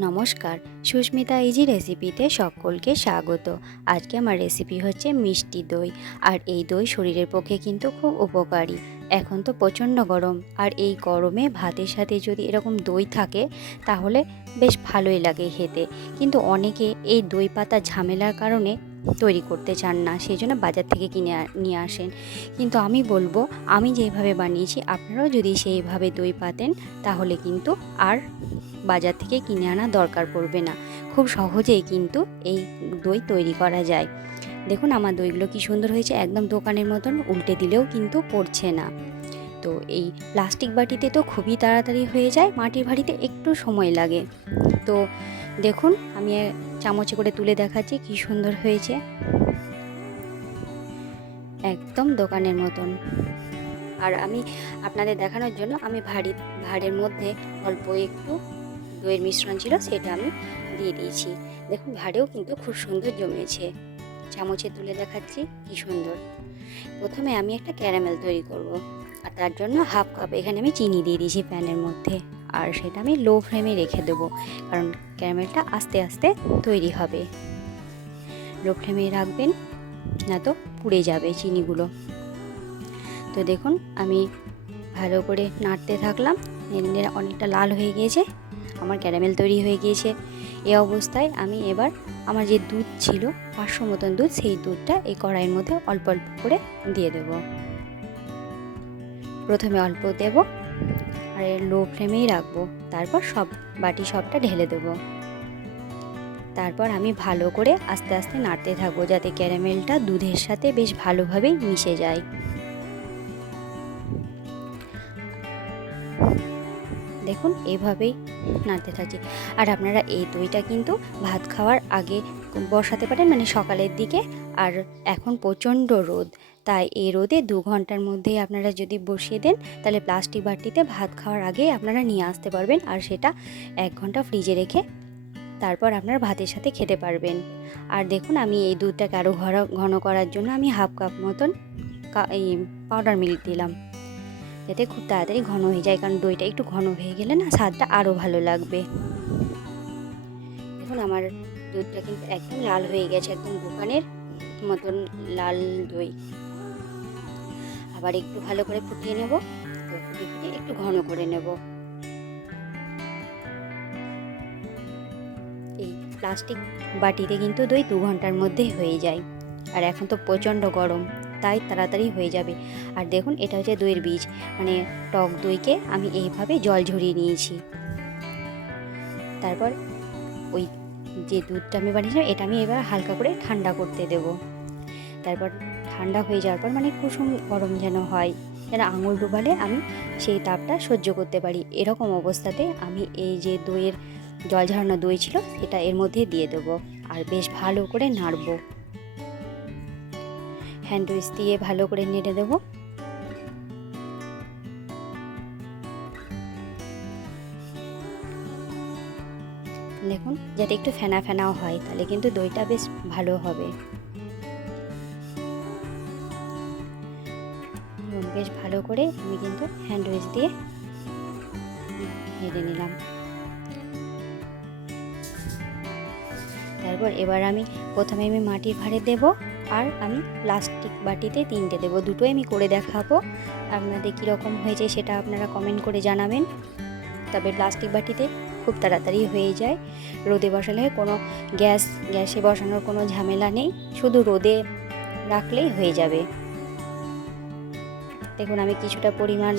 নমস্কার, সুস্মিতা ইজি রেসিপিতে সকলকে স্বাগত। আজকে আমার রেসিপি হচ্ছে মিষ্টি দই। আর এই দই শরীরের পক্ষে কিন্তু খুব উপকারী। এখন তো প্রচণ্ড গরম, আর এই গরমে ভাতের সাথে যদি এরকম দই থাকে তাহলে বেশ ভালোই লাগে খেতে। কিন্তু অনেকে এই দই পাতা ঝামেলার কারণে তৈরি করতে চান না, সেই জন্য বাজার থেকে কিনে নিয়ে আসেন। কিন্তু আমি বলবো, আমি যেভাবে বানিয়েছি আপনারাও যদি সেইভাবে দই পাতেন তাহলে কিন্তু আর বাজার থেকে কিনে আনা দরকার পড়বে না। খুব সহজেই কিন্তু এই দই তৈরি করা যায়। দেখুন আমার দইগুলো কি সুন্দর হয়েছে, একদম দোকানের মতন, উল্টে দিলেও কিন্তু পড়ছে না। তো এই প্লাস্টিক বাটিতে তো খুবই তাড়াতাড়ি হয়ে যায়, মাটির বাটিতে একটু সময় লাগে। তো দেখুন আমি চামচে করে তুলে দেখাচ্ছি কি সুন্দর হয়েছে, একদম দোকানের মতন। আর আমি আপনাদের দেখানোর জন্য আমি ভাঁড়ের মধ্যে অল্প একটু দইয়ের মিশ্রণ ছিল, সেটা আমি দিয়ে দিয়েছি। দেখুন ভাঁড়েও কিন্তু খুব সুন্দর জমেছে। চামচে তুলে দেখাচ্ছি কি সুন্দর। প্রথমে আমি একটা ক্যারামেল তৈরি করব, আর তার জন্য হাফ কাপ এখানে আমি চিনি দিয়ে দিয়েছি প্যানের মধ্যে। আর সেটা আমি লো ফ্লেমে রেখে দেবো, কারণ ক্যারামেলটা আস্তে আস্তে তৈরি হবে। লো ফ্লেমে রাখবেন, না তো পুড়ে যাবে চিনিগুলো। তো দেখুন আমি ভালো করে নাড়তে থাকলাম, অনেকটা লাল হয়ে গিয়েছে, আমার ক্যারামেল তৈরি হয়ে গিয়েছে। এই অবস্থায় আমি এবার আমার যে দুধ ছিল 500 মতন দুধ, সেই দুধটা এই কড়াইয়ের মধ্যে অল্প অল্প করে দিয়ে দেব। প্রথমে অল্প দেব, আর লো ফ্লেমেই রাখবো। তারপর সবটা ঢেলে দেব। তারপর আমি ভালো করে আস্তে আস্তে নাড়তে থাকবো, যাতে ক্যারামেলটা দুধের সাথে বেশ ভালোভাবে মিশে যায়। দেখুন এইভাবেই নাড়তে থাকছি। আর আপনারা এই দইটা কিন্তু ভাত খাওয়ার আগে বসাতে পারেন, মানে সকালের দিকে। আর এখন প্রচণ্ড রোদ, তাই এই রোদে 2 ঘন্টার মধ্যেই আপনারা যদি বসিয়ে দেন তাহলে প্লাস্টিক বাটিতে ভাত খাওয়ার আগে আপনারা নিয়ে আসতে পারবেন। আর সেটা 1 ঘন্টা ফ্রিজে রেখে তারপর আপনারা ভাতের সাথে খেতে পারবেন। আর দেখুন আমি এই দুধটাকে আরও ঘন করার জন্য আমি হাফ কাপ মতন এই পাউডার মিল্ক দিলাম, যাতে খুব তাড়াতাড়ি ঘন হয়ে যায়, কারণ দইটা একটু ঘন হয়ে গেলে না স্বাদটা আরও ভালো লাগবে। দেখুন আমার দুধটা কিন্তু একদম লাল হয়ে গেছে, একদম দোকানের মতন লাল দই। আবার একটু ভালো করে ফুটিয়ে নেব, তো ফুটিয়ে একটু ঘন করে নেব। এই প্লাস্টিক বাটিতে কিন্তু দই 2 ঘন্টার মধ্যে হয়ে যায়। আর এখন তো প্রচণ্ড গরম, তাই তাড়াতাড়ি হয়ে যাবে। আর দেখুন এটা হচ্ছে দইয়ের বীজ, মানে টক দইকে আমি এইভাবে জল ঝরিয়ে নিয়েছি। তারপর ওই যে দুধটা আমি বানিয়েছিলাম এটা আমি এবার হালকা করে ঠান্ডা করতে দেব। তারপর ঠান্ডা হয়ে যাওয়ার পর, মানে কুসুম গরম যেন হয়, যেন আঙুল ডুবালে আমি সেই তাপটা সহ্য করতে পারি, এরকম অবস্থাতে আমি এই যে দইয়ের জল ঝরানো দই ছিল সেটা এর মধ্যে দিয়ে দেবো। আর বেশ ভালো করে নাড়বো, হ্যান্ড উইচ দিয়ে ভালো করে নেড়ে দেবো। দেখুন যাতে একটু ফেনা ফেনাও হয়, তাহলে কিন্তু দইটা বেশ ভালো হবে। বেশ ভালো করে আমি কিন্তু হ্যান্ড উইচ দিয়ে নেড়ে নিলাম। তারপর এবার আমি প্রথমে মাটির ভাঁড়ে দেব, আর আমি প্লাস্টিক বাটিতে 3টে দেবো। দুটোই আমি করে দেখাবো, আপনাদের কীরকম হয়েছে সেটা আপনারা কমেন্ট করে জানাবেন। তবে প্লাস্টিক বাটিতে খুব তাড়াতাড়ি হয়ে যায়, রোদে বসালে কোনো গ্যাসে বসানোর কোনো ঝামেলা নেই, শুধু রোদে রাখলেই হয়ে যাবে। দেখুন আমি কিছুটা পরিমাণ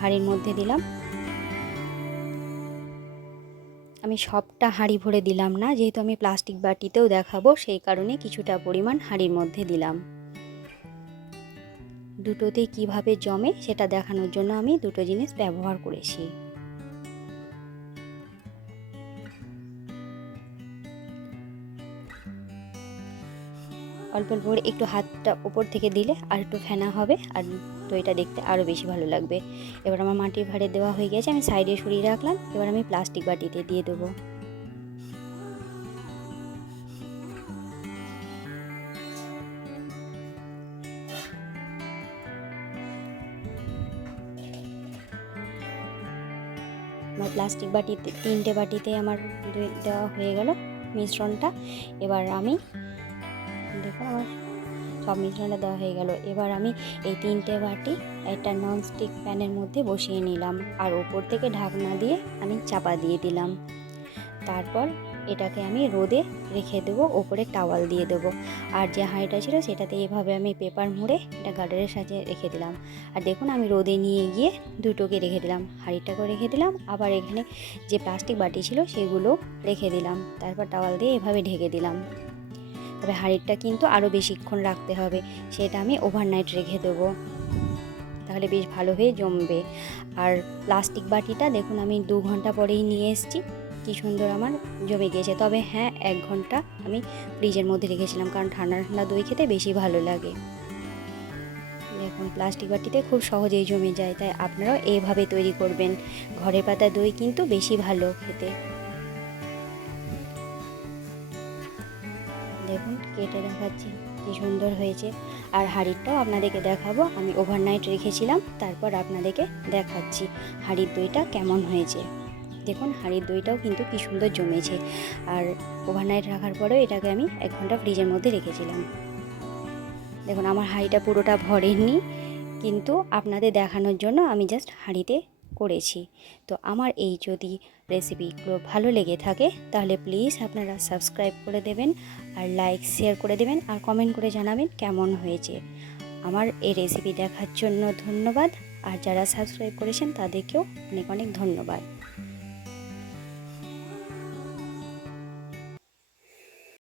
হাঁড়ির মধ্যে দিলাম, আমি সবটা হাঁড়ি ভরে দিলাম না, যেহেতু আমি প্লাস্টিক বাটিতেও দেখাবো সেই কারণে কিছুটা পরিমাণ হাঁড়ির মধ্যে দিলাম। দুটোতে কিভাবে জমে সেটা দেখানোর জন্য আমি দুটো জিনিস ব্যবহার করেছি। অল্প অল্প করে একটু হাতটা উপর থেকে দিলে আর একটু ফেনা হবে, আর দইটা দেখতে আরও বেশি ভালো লাগবে। এবার আমার মাটির ভাঁড়ে দেওয়া হয়ে গেছে, আমি সাইডে সরিয়ে রাখলাম। এবার আমি প্লাস্টিক বাটিতে দিয়ে দেবো। প্লাস্টিক বাটিতে 3টে বাটিতে আমার দই দেওয়া হয়ে গেল মিশ্রণটা। এবার আমি দেখুন আমার সব মিশ্রণটা দেওয়া হয়ে গেল। এবার আমি এই 3টে বাটি একটা ননস্টিক প্যানের মধ্যে বসিয়ে নিলাম, আর ওপর থেকে ঢাকনা দিয়ে আমি চাপা দিয়ে দিলাম। তারপর এটাকে আমি রোদে রেখে দেবো, ওপরে টাওয়াল দিয়ে দেবো। আর যে হাঁড়িটা ছিল সেটাতে এভাবে আমি পেপার মুড়ে এটা গার্ডারের সাথে রেখে দিলাম। আর দেখুন আমি রোদে নিয়ে গিয়ে দুটোকে রেখে দিলাম, হাঁড়িটাকেও রেখে দিলাম, আবার এখানে যে প্লাস্টিক বাটি ছিল সেগুলো রেখে দিলাম। তারপর টাওয়াল দিয়ে এভাবে ঢেকে দিলাম। তবে হাঁড়িটা কিন্তু আরও বেশিক্ষণ রাখতে হবে, সেটা আমি ওভারনাইট রেখে দেবো, তাহলে বেশ ভালো হয়ে জমবে। আর প্লাস্টিক বাটিটা দেখুন আমি 2 ঘন্টা পরেই নিয়ে এসেছি, কী সুন্দর আমার জমে গিয়েছে। তবে হ্যাঁ, 1 ঘন্টা আমি ফ্রিজের মধ্যে রেখেছিলাম, কারণ ঠান্ডা ঠান্ডা দই খেতে বেশি ভালো লাগে। দেখুন প্লাস্টিক বাটিতে খুব সহজেই জমে যায়, তাই আপনারাও এইভাবে তৈরি করবেন। ঘরের পাতা দই কিন্তু বেশি ভালো খেতে। দেখুন কেটে দেখাচ্ছি কি সুন্দর হয়েছে। আর হাঁড়িটাও আপনাদেরকে দেখাবো, আমি ওভারনাইট রেখেছিলাম, তারপর আপনাদেরকে দেখাচ্ছি হাঁড়ির দইটা কেমন হয়েছে। দেখুন হাঁড়ির দইটাও কিন্তু কি সুন্দর জমেছে। আর ওভারনাইট রাখার পরেও এটাকে আমি 1 ঘন্টা ফ্রিজের মধ্যে রেখেছিলাম। দেখুন আমার হাঁড়িটা পুরোটা ভরেনি, কিন্তু আপনাদের দেখানোর জন্য আমি জাস্ট হাঁড়িতে করেছি। তো আমার এই যদি রেসিপিগুলো ভালো লেগে থাকে তাহলে প্লিজ আপনারা সাবস্ক্রাইব করে দেবেন, আর লাইক শেয়ার করে দেবেন, আর কমেন্ট করে জানাবেন কেমন হয়েছে। আমার এই রেসিপি দেখার জন্য ধন্যবাদ, আর যারা সাবস্ক্রাইব করেছেন তাদেরকেও অনেক অনেক ধন্যবাদ।